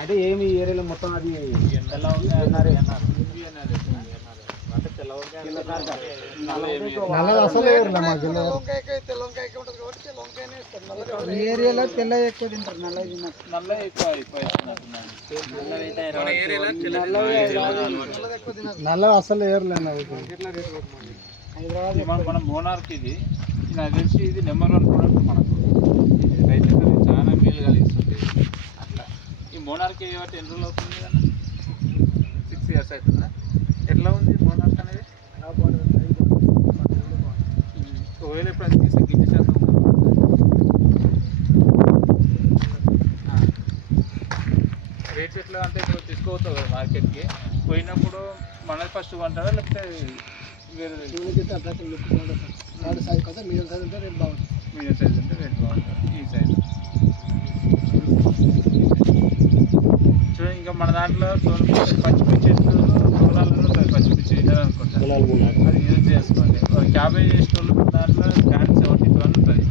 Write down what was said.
అంటే ఏమి ఏరియాలో మొత్తం అది ఏరియాలో తెల్ల ఎక్కువ తింటారు, నల్ల అసలు ఏర్లేదు. మనం మోనార్క్ ఇది నాకు తెలిసి ఇది నెంబర్ 1 ప్రోడక్ట్ మనకు రైతులకు చాలా మేలు కలిగిస్తుంది. అట్లా ఈ మోనార్క్ కాబట్టి ఎన్ని రోజులు అవుతుంది కదా, 6 years అవుతుందా? ఎట్లా ఉంది మోనార్క్ అనేది? ఒకవేళ ఎప్పుడు తీసే గింజ శాతం రేట్స్ ఎట్లా అంటే ఇప్పుడు తీసుకోవద్దు కదా మార్కెట్కి పోయినప్పుడు మనది ఫస్ట్ కొంటారా లేకపోతే వేరే మీడియం సైజ్ ఉంటే రేట్ బాగుంటుంది. మీడియం సైజ్ ఉంటే రేట్ బాగుంటుంది. ఈ సైజ్ చూడండి. ఇంకా మన దాంట్లో పచ్చిమిర్చి పొలాలలో పచ్చిమిర్చి అనుకుంటారు, అది యూజ్ చేసుకోండి. క్యాబేజ్ చేసే వాళ్ళు దాంట్లో క్యాన్ 72 అని ఉంటుంది.